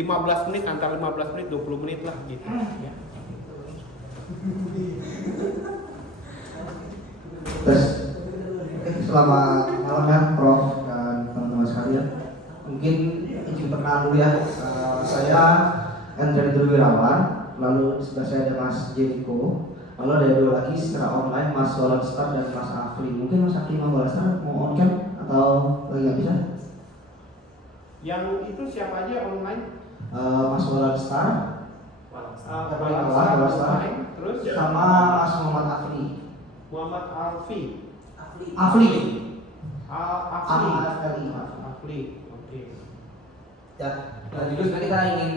15 menit, antara 15 menit 20 menit lah gitu ya. Terus selamat malam ya Prof dan teman-teman sekalian. Mungkin izin perkenalan dulu ya. Saya Andrea Durwirawan, lalu di sebelah saya ada Mas Jericho, lalu ada dua lagi secara online Mas Waladstar dan Mas Afli. Mungkin Mas Afli mau Waladstar mau on cam atau lagi nggak bisa? Yang itu siapa aja online? Mas Waladstar, online, terus sama Mas Muhammad Afli. Muhammad Afli. Oke. Ya, dan juga sebenarnya kita ingin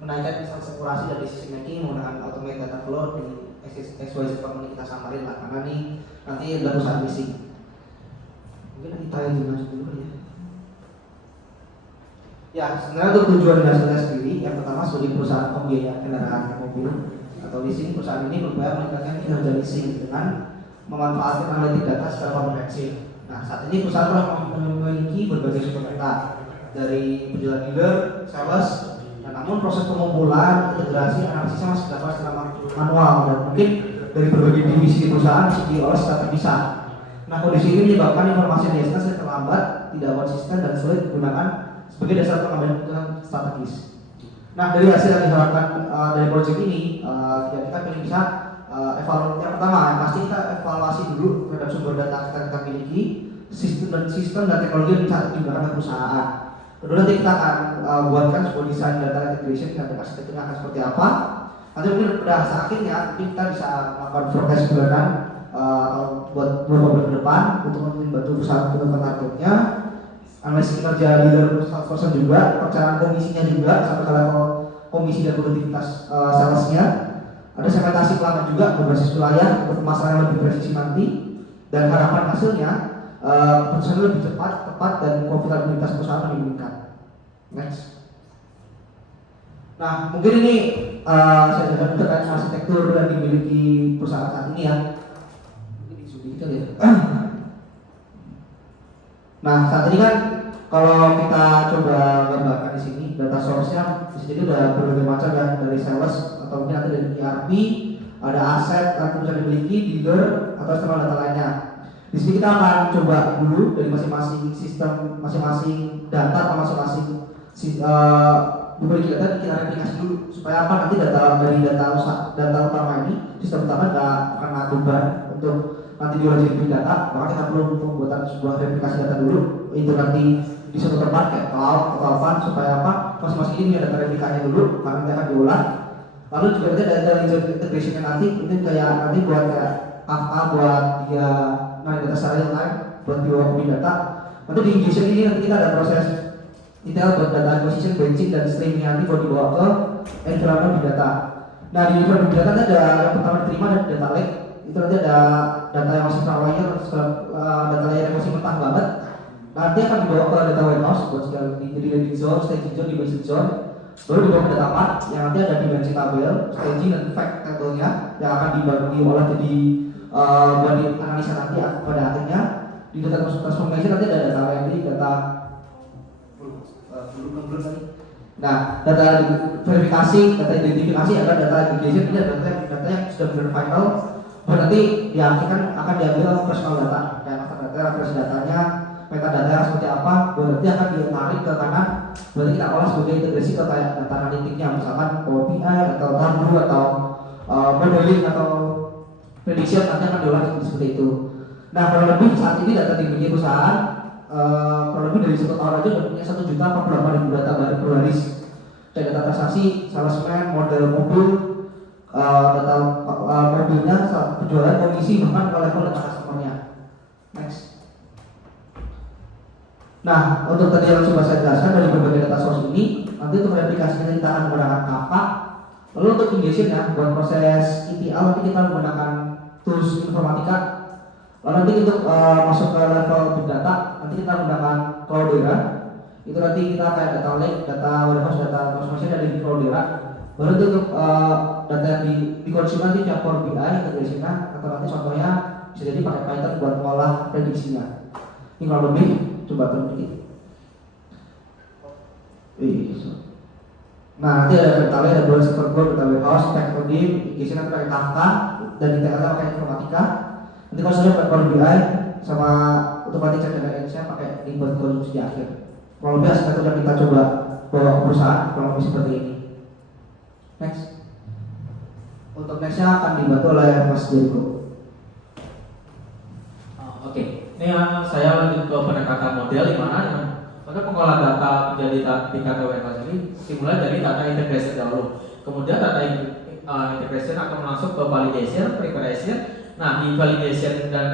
menaikkan akurasi dari decision making menggunakan automate data flow di XYZ Company kita samarin lah, karena ini nanti adalah perusahaan leasing. Mungkin kita lanjut dulu kali ya. Ya, sebenarnya untuk tujuan dasarnya sendiri, yang pertama sebagai perusahaan pembiayaan kendaraan mobil atau leasing, perusahaan ini berupaya meningkatkan kinerja leasing dengan memanfaatkan analitik data secara komprehensif. Nah, saat ini perusahaan telah memiliki berbagai sumber data dari penjualan dealer, sales, dan namun proses pengumpulan, integrasi, analisisnya masih dilakukan secara manual dan mungkin dari berbagai divisi di perusahaan masih diolah secara terpisah. Nah, kondisi ini menyebabkan informasi yang sering terlambat, tidak konsisten dan sulit digunakan sebagai dasar pengambilan keputusan strategis. Nah, dari hasil yang diharapkan dari proyek ini, kita pilih bisa evaluasi. Yang pertama, yang pasti kita evaluasi dulu terhadap sumber data kita miliki, sistem dan teknologi yang bisa digunakan oleh perusahaan. Kedua, nanti kita akan buatkan sebuah desain data integration dan aplikasi tentunya akan seperti apa. Nanti mungkin pada akhirnya mungkin kita bisa melakukan forecast bulanan atau buat beberapa bulan ke depan untuk membantu perusahaan untuk targetnya. Analisis kinerja dealer salesperson juga, perencanaan komisinya juga sampai ke level komisi dan produktivitas salesnya. Ada segmentasi pelanggan juga berbasis wilayah untuk pemasaran yang lebih presisi nanti, dan harapan hasilnya perusahaan lebih cepat, tepat, dan profitabilitas perusahaan lebih meningkat. Next. Nah, mungkin ini saya jelaskan terkait arsitektur yang dimiliki perusahaan saat ini ya. Mungkin disebut ya. Nah, saat ini kan kalau kita coba gambarkan di sini data source-nya di sini udah berbagai macam ya, dari sales atau mungkin nanti dari ERP, ada aset yang bisa dimiliki, dealer atau eksternal data lainnya. Di sini kita akan coba dulu dari masing-masing sistem, masing-masing data atau masing-masing memiliki data kita replikasi dulu supaya apa nanti data dari data utama ini sistem utama nggak kena beban untuk nanti diwajibkan data, maka kita perlu pembuatan sebuah replikasi data dulu itu nanti di suatu tempat kayak cloud atau apa supaya apa masing-masing ini punya data replikasinya dulu karena nanti akan diolah. Lalu juga nanti ada data integration nanti mungkin kayak nanti buat kayak Kafka buat dia data secara real time buat di data. Nanti di ingestion ini nanti kita ada proses detail buat data acquisition, batching dan streaming nanti buat dibawa ke environment di data. Nah, di environment di data ada yang pertama diterima dan data lake. Itu nanti ada data yang masih layer, data layer yang masih mentah banget. Nanti akan dibawa ke data warehouse buat jadi landing zone, staging zone, dimension zone. Baru dibawa ke data mart yang nanti ada dimensi tabel, staging dan fact table-nya yang akan diolah jadi buat analisa nanti pada akhirnya di data transformation nanti ada data yang di data Nah, data verifikasi, data identifikasi adalah data aggregation, ini adalah data yang sudah benar final. Nanti ya akan diambil personal data, kayak master data, referensi datanya, metadata seperti apa, nanti akan ditarik ke kanan. Berarti kita olah sebagai integrasi ke kayak data analitiknya, misalkan Power BI atau Tableau atau modeling atau prediction nanti akan diolah seperti itu. Nah, kalau lebih saat ini data dimiliki perusahaan kalau lebih dari 1 tahun aja udah punya 1.048.000 data baru per hari. Kayak data transaksi, salesman, model mobil, data mobilnya, penjualan, komisi, bahkan ke level data customer-nya. Next. Nah, untuk tadi yang coba saya jelaskan dari berbagai data source ini, nanti untuk replikasinya kita akan menggunakan Kafka. Lalu untuk ingestion ya, buat proses ETL nanti kita menggunakan tools informatika. Lalu nanti untuk masuk ke level big data, nanti kita menggunakan Cloudera. Itu nanti kita kayak data lake, data warehouse, data transformation dari Cloudera. Baru untuk data yang di consume nanti via Power BI integrasinya, atau nanti contohnya bisa jadi pakai Python buat mengolah prediksinya. Ini kalau lebih coba turun dikit. Nah nanti ada data ada dua server core, data warehouse, teknologi, IGC nanti pakai Kafka, dan di TLA pakai informatika. Nanti kalau sudah pakai Power BI sama otomatis cek data Excel pakai input konsumsi di akhir. Kalau udah satu yang kita coba bawa ke perusahaan kurang lebih seperti ini. Next. Untuk nextnya akan dibantu oleh Mas Jericho. Oke. Ini saya lanjut ke pendekatan model di mana untuk pengolah data menjadi data warehouse ini dimulai dari data integration dahulu. Kemudian data integration akan masuk ke validation, preparation. Nah di validation dan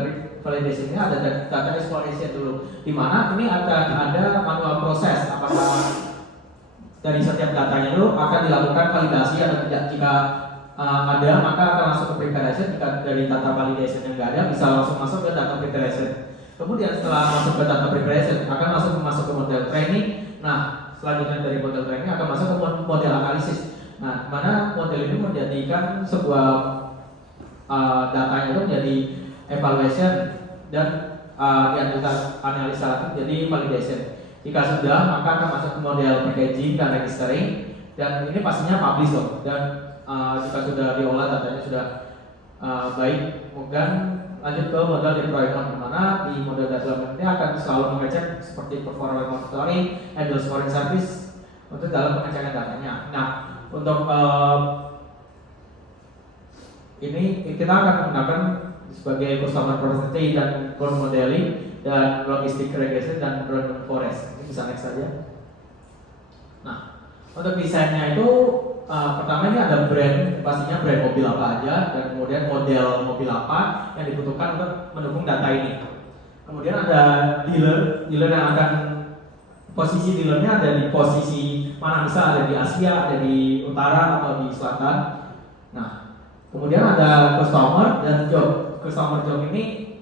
validation ini ada data exploration dulu, di mana ini akan ada manual proses apakah dari setiap datanya itu akan dilakukan validasi atau tidak. Jika ada maka akan masuk ke preparation. Jika dari data validation yang nggak ada bisa langsung masuk ke data preparation. Kemudian setelah masuk ke data preparation akan masuk ke model training. Nah selanjutnya dari model training akan masuk ke model analisis. Nah mana model ini menjadikan sebuah datanya itu menjadi evaluation dan analisa lagi jadi validation. Jika sudah maka akan masuk ke model packaging dan registering, dan ini pastinya publish dong. Dan jika sudah diolah datanya sudah baik, kemudian lanjut ke model deployment, di mana di model deployment ini akan selalu mengecek seperti performance monitoring, handle scoring service untuk dalam pengecekan datanya. Nah untuk ini kita akan menggunakan sebagai customer processing dan code modeling dan logistic regression dan random forest. Ini bisa next saja. Nah untuk desainnya itu pertama ini ada brand, pastinya brand mobil apa aja, dan kemudian model mobil apa yang dibutuhkan untuk mendukung data ini. Kemudian ada dealer yang akan posisi dealernya ada di posisi mana, bisa ada di Asia, ada di utara atau di selatan. Nah kemudian ada customer dan job. Customer job ini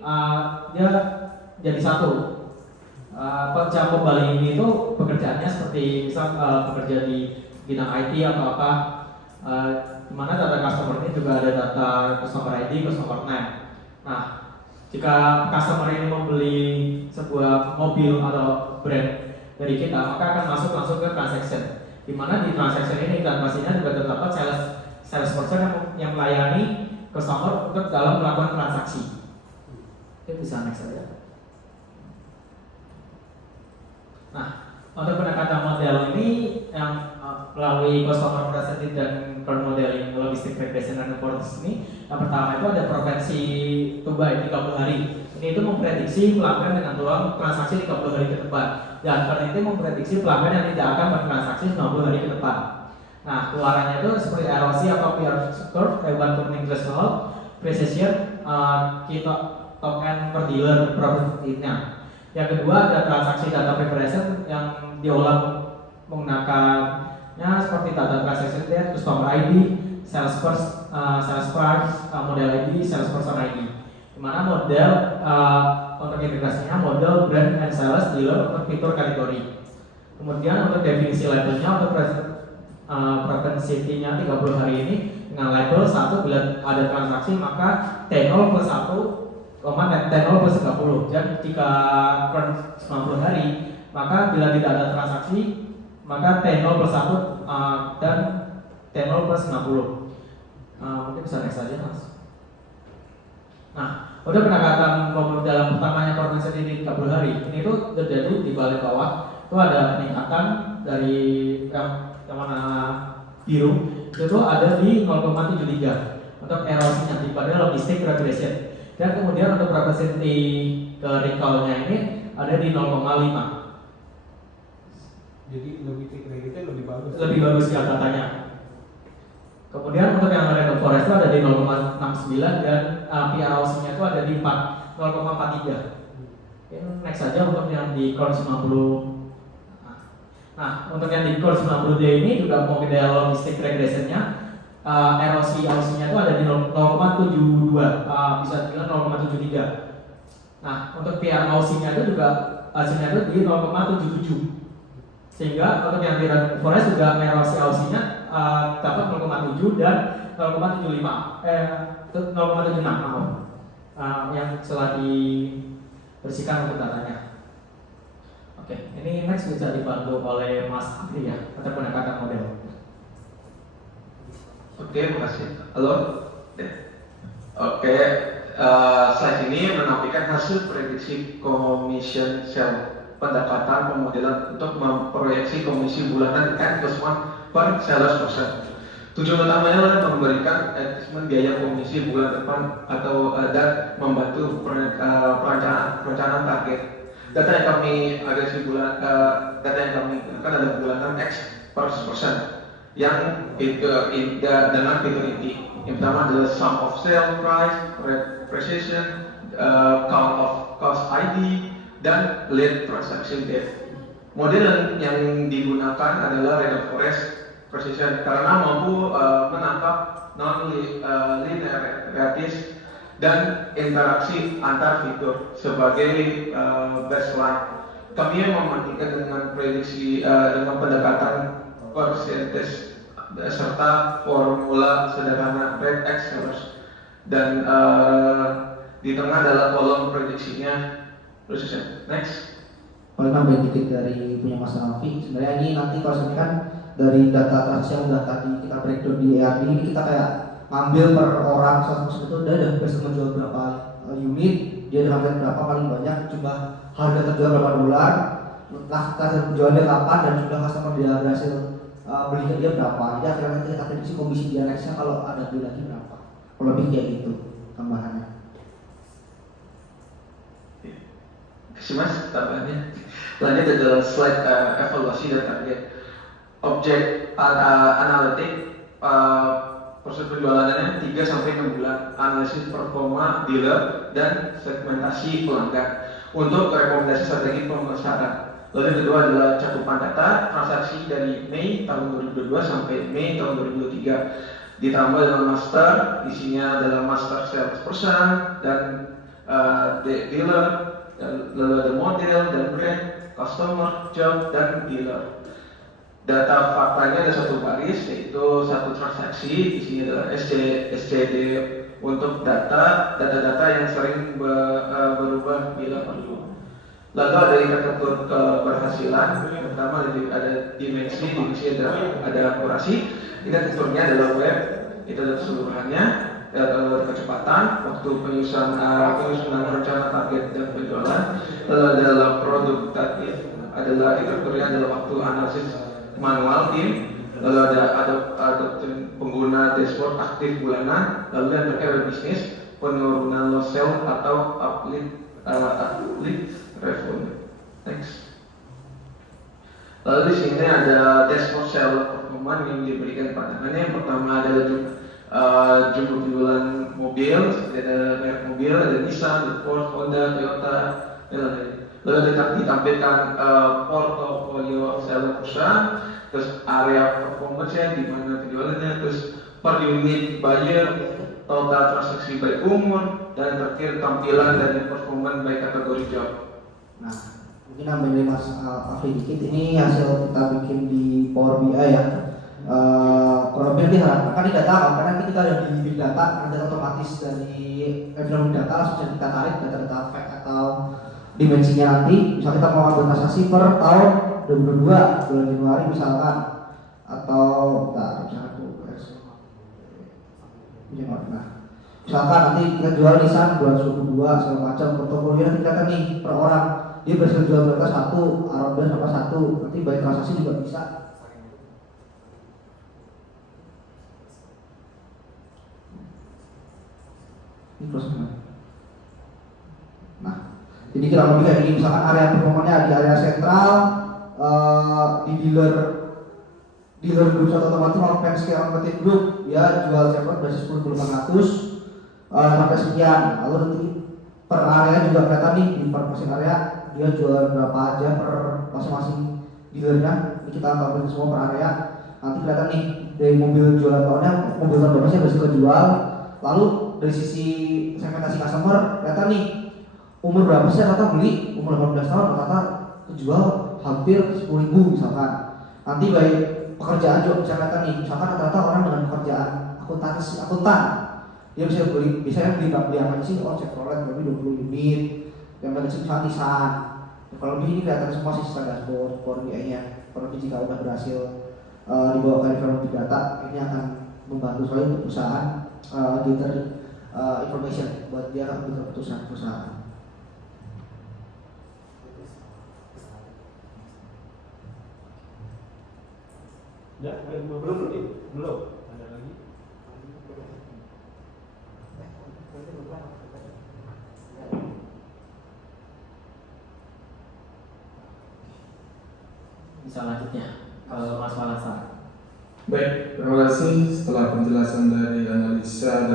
dia jadi satu. Pencakup Bali ini itu pekerjaannya seperti misal bekerja di bidang IT atau apa, di mana data customer ini juga ada data customer ID, customer name. Nah, jika customer ini membeli sebuah mobil atau brand dari kita, maka akan masuk langsung ke transaction. Di mana di transaction ini dan pastinya juga terdapat sales person yang melayani customer untuk dalam melakukan transaksi. Oke, bisa next saja. Nah, untuk pendekatan model ini yang melalui customer processing dan code modeling logistic regression dan reports ini, yang pertama itu ada provensi to buy 30 hari. Ini itu memprediksi pelanggan dengan peluang transaksi 30 hari ke depan, dan karena itu memprediksi pelanggan yang tidak akan bertransaksi 90 hari ke depan. Nah, keluarannya itu seperti ROC atau PR score, One Turning Threshold, precision, key token per dealer, profitnya. Yang kedua ada transaksi data preparation yang diolah menggunakannya seperti data transaction date, customer ID, sales price, model ID, sales person ID. Dimana model untuk integrasinya model brand and sales dealer untuk fitur kategori. Kemudian untuk definisi labelnya untuk propensity-nya 30 hari ini dengan label 1 bila ada transaksi maka T0 plus 1 T0 plus 30, dan jika per 90 hari maka bila tidak ada transaksi maka T0 plus 1 dan T0 plus 60. Mungkin bisa next saja mas. Nah, udah pendekatan dalam pertamanya propensity di 30 hari ini tuh terjadi di balik bawah itu ada peningkatan dari yang mana biru itu ada di 0,73 untuk erosinya pada logistic regression. Dan kemudian untuk propensity ke recall-nya ini ada di 0,5. Jadi logistic regression lebih bagus. Lebih bagus ya datanya. Kemudian untuk yang random forest itu ada di 0,69 dan PROC-nya itu ada di 0,43. Ini next saja untuk yang di core 90. Nah, untuk yang di core 90D ini juga model logistic regression-nya ROC-nya itu ada di 0,72, bisa dibilang 0,73. Nah, untuk PROC-nya itu juga hasilnya itu di 0,77. Sehingga untuk yang di random forest juga ROC-nya dapat 0,7 dan 0,75, 0,76 yang setelah dibersihkan untuk datanya. Oke, ini next bisa dibantu oleh Mas Afri ya, untuk pendekatan model. Oke, makasih. Halo. Ya. Oke, slide ini menampilkan hasil prediksi commission sale pendekatan pemodelan untuk memproyeksi komisi bulanan N+1 per sales persen. Tujuan utamanya adalah memberikan adjustment biaya komisi bulan depan atau dan membantu perencanaan target. Data yang kami agregasi data yang kami gunakan adalah bulanan X per persen yang dengan fitur inti. Yang pertama adalah sum of sale price, rate precision, count of cost ID, dan lead transaction date. Model yang digunakan adalah rate of precision karena mampu menangkap non-linearities dan interaksi antar fitur sebagai baseline. Kami memanfaatkan dengan prediksi dengan pendekatan percentage serta formula sederhana rate excellence dan di tengah adalah kolom prediksinya precision. Next. Paling nambahin dikit dari punya Mas Alfi. Sebenarnya ini nanti kalau saya kan dari data transaksi yang udah tadi kita breakdown di ERP ini kita kayak ngambil per orang satu itu udah bisa menjual berapa unit, dia harga berapa paling banyak, jumlah harga terjual berapa dolar, target penjualannya kapan dan jumlah customer dia berhasil beli ke dia berapa. Jadi akhirnya kita prediksi komisi dia nextnya kalau ada beli lagi berapa. Kalau lebih kayak gitu tambahannya. Kasih Mas tambahannya. Lanjut adalah slide evaluasi dan target. Objek analitik proses penjualannya 3 sampai 6 bulan, analisis performa dealer dan segmentasi pelanggan untuk rekomendasi strategi pemasaran. Lalu yang kedua adalah cakupan data transaksi dari Mei tahun 2022 sampai Mei tahun 2023. Ditambah dengan master, isinya adalah master sales person dan dealer, lalu ada model dan brand, customer, job, dan dealer. Data faktanya ada satu baris, yaitu satu transaksi, isinya adalah SCD untuk data-data yang sering berubah bila perlu. Lalu ada indikator keberhasilan, yang pertama ada dimensi ada akurasi, indikatornya adalah web, itu adalah keseluruhannya, kecepatan, waktu penyusunan rencana target dan penjualan, lalu adalah produktif, adalah indikatornya adalah waktu analisis manual tim, lalu ada pengguna dashboard aktif bulanan, lalu yang terkait bisnis, penurunan loss sale atau uplift revenue. Next. Lalu di sini ada dashboard sale performance yang diberikan pandangannya. Yang pertama adalah jumlah penjualan mobil, seperti ada merek mobil, ada Nissan, Ford, Honda, Toyota, dan lain-lain. Lalu ditampilkan portofolio seller perusahaan, terus area performance-nya, di mana penjualannya, terus per unit buyer, total transaksi by umur, dan terakhir tampilan dari performance by kategori job. Nah, mungkin nambahin dari Mas Afri dikit, ini hasil kita bikin di Power BI ya. Kalau BI diharapkan di data, karena nanti kita ada di big data, nanti otomatis dari big data langsung kita tarik data-data fact atau dimensinya nanti. Misalnya kita mau ambil transaksi per tahun 2022 bulan Januari misalkan, atau misalkan nanti kita jual Nissan bulan 2022 segala macam, portofolio nanti kita nih per orang dia berhasil jual berapa satu, around berapa satu, nanti by transaksi juga bisa. Ini prosesnya. Nah, jadi kurang lebih kayak gini, misalkan area performanya di area sentral, di dealer group satu otomatis mau penskil automotive group ya jual server basis 10.500 sampai sekian. Lalu nanti per area juga kelihatan nih di per masing area dia jual berapa aja per masing-masing dealernya. Ini kita tampilkan semua per area. Nanti kelihatan nih dari mobil jualan tahunnya, mobil tahun berapa sih yang berhasil kejual. Lalu dari sisi segmentasi customer kelihatan nih umur berapa sih rata beli, umur 18 tahun rata kejual hampir 10.000 misalkan. Nanti baik pekerjaan juga bisa kelihatan nih, misalkan rata-rata orang dengan pekerjaan akuntan dia bisa beli, biasanya beli apa sih, oh Chevrolet tapi 20 unit, yang kecil misalnya Nissan. Kalau lebih ini kelihatan semua sih secara dashboard, Power BI nya. Kalau jika udah berhasil dibawa ke referensi data, ini akan membantu sekali untuk perusahaan gather information buat dia untuk perusahaan. Ya, belum. Ada lagi? Bisa lanjutnya Mas Malasar. Baik, terima kasih. Setelah penjelasan dari analisa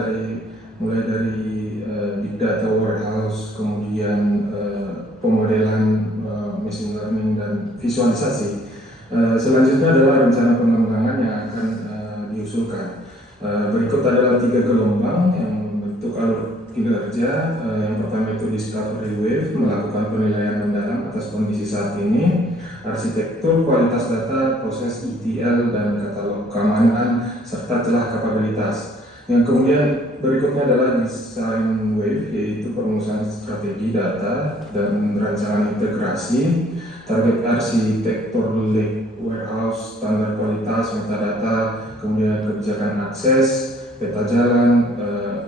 mulai dari big data warehouse, kemudian pemodelan machine learning dan visualisasi, selanjutnya adalah rencana pengembangan yang akan diusulkan. Berikut adalah 3 gelombang yang bentuk alur kinerja. Yang pertama itu discovery wave, melakukan penilaian mendalam atas kondisi saat ini, arsitektur, kualitas data, proses ETL dan katalog keamanan, serta celah kapabilitas. Yang kemudian berikutnya adalah design wave, yaitu perumusan strategi data dan rancangan integrasi, target arsitektur lake warehouse, standar kualitas, metadata, kemudian kebijakan akses, peta jalan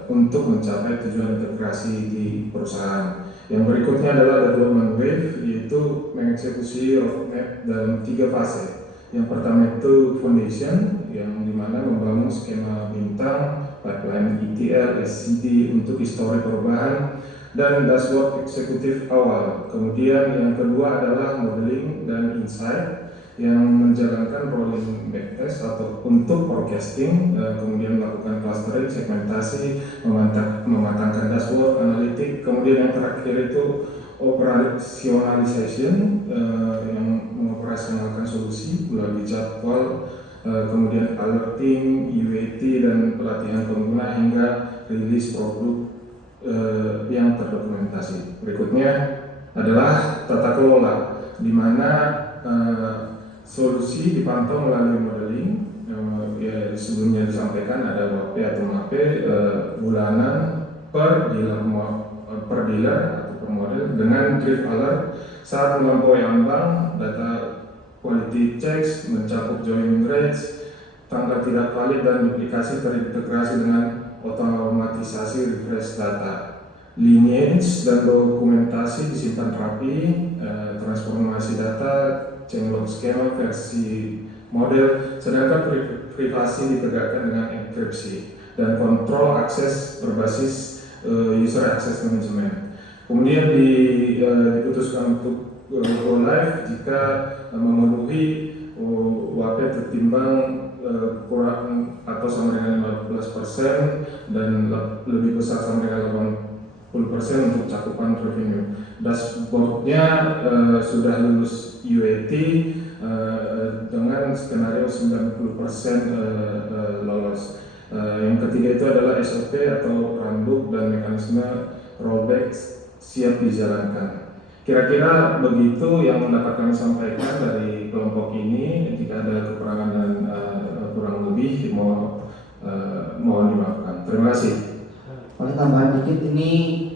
untuk mencapai tujuan integrasi di perusahaan. Yang berikutnya adalah development wave, yaitu mengeksekusi roadmap dalam 3 fase. Yang pertama itu foundation, yang dimana membangun skema bintang, pipeline ETL, SCD untuk histori perubahan, dan dashboard eksekutif awal. Kemudian yang kedua adalah modeling dan insight, yang menjalankan rolling backtest atau untuk forecasting, kemudian melakukan clustering, segmentasi, mematangkan dashboard, analitik. Kemudian yang terakhir itu operationalization, yang mengoperasionalkan solusi melalui jadwal, kemudian alerting, UAT, dan pelatihan pengguna hingga rilis produk yang terdokumentasi. Berikutnya adalah tata kelola, di mana solusi dipantau melalui modeling. Ya, sebelumnya disampaikan ada WAP atau MAP bulanan per dealer atau per model dengan drift alert saat melampaui ambang, data quality checks, mencakup joining rates, tanggal tidak valid dan duplikasi terintegrasi dengan otomatisasi refresh data. Lineage dan dokumentasi disimpan rapi, transformasi data, chain-log schema versi model, sedangkan privasi ditegakkan dengan enkripsi dan kontrol akses berbasis user access management. Kemudian diputuskan untuk go live jika memenuhi WAP tertimbang kurang atau sama dengan 15% dan lebih besar sama dengan 80% untuk cakupan revenue. Dashboardnya sudah lulus UAT dengan skenario 90% lolos. Yang ketiga itu adalah SOP atau runbook dan mekanisme rollback siap dijalankan. Kira-kira begitu yang dapat kami sampaikan dari kelompok ini. Jika ada kekurangan dan kurang lebih mohon dimaafkan. Terima kasih. Paling tambahan dikit, ini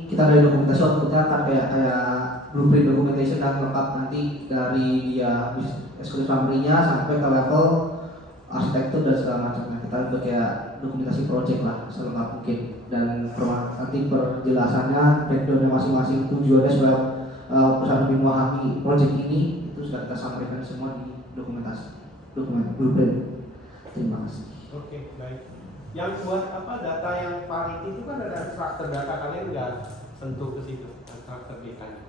kita dari dokumentasi outputnya kan kayak blueprint documentation dan lengkap nanti dari dia executive summary-nya sampai ke level arsitektur dan segala macamnya. Kita untuk kayak dokumentasi project lah selengkap mungkin, dan nanti perjelasannya breakdown-nya masing-masing, tujuannya supaya perusahaan lebih memahami project ini itu sudah kita sampaikan semua di dokumen blueprint. Terima kasih. Oke, baik. Yang buat data yang valid itu kan ada structure data, kalian nggak sentuh ke situ structure datanya.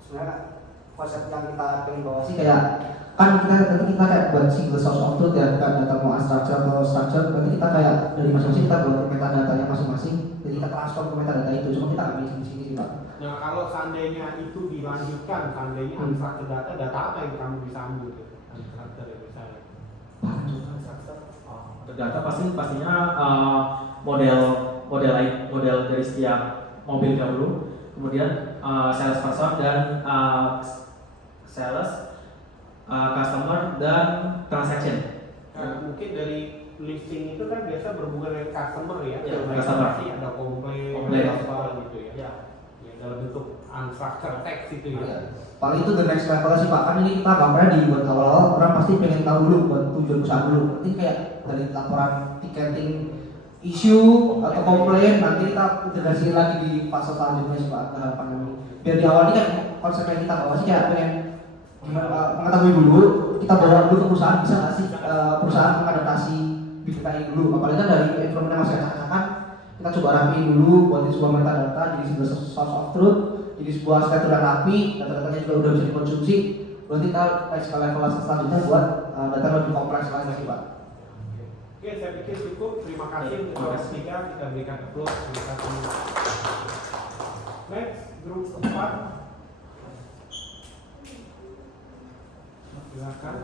Sebenarnya konsep yang kita pengen bawa sih kayak kan kita kayak buat single source of truth ya, kan data mau unstructured atau structured, berarti kita kayak dari masing-masing kita buat metadatanya masing-masing, jadi kita transfer ke metadata itu, cuma kita nggak bisa di sini sih Pak. Nah, kalau seandainya itu dilanjutkan, seandainya unstructured data apa yang kamu bisa ambil gitu? Unstructured ya misalnya. Data pastinya model dari setiap mobil dahulu, kemudian sales person dan sales, customer dan transaction. Nah, mungkin dari listing itu kan biasa berhubungan dengan customer ya, customer. Ada komplain, apa gitu ya. Ya dalam bentuk unstructured text itu ya. Paling itu the next level sih Pak, kan ini kita gambarnya dibuat awal-awal, orang pasti pengen tahu dulu buat tujuan usaha dulu. Nanti kayak dari laporan ticketing isu atau komplain, nanti kita integrasi lagi di fase selanjutnya sih Pak, harapan kami. Biar di awal ini kan konsepnya kita bawa sih ya pengen mengetahui dulu, kita bawa dulu ke perusahaan, bisa nggak sih perusahaan mengadaptasi BPKI dulu, apalagi kan dari informasi yang masih akan kita coba rapiin dulu buat sebuah metadata jadi sebuah source of truth, jadi sebuah status yang rapi, data-datanya juga udah bisa dikonsumsi. Berarti kita level selanjutnya buat data lebih kompleks lagi sih Pak. Oke, saya pikir cukup. Terima kasih untuk Mas Tiga, kita berikan applause. Terima kasih. Next, grup 4. Silakan.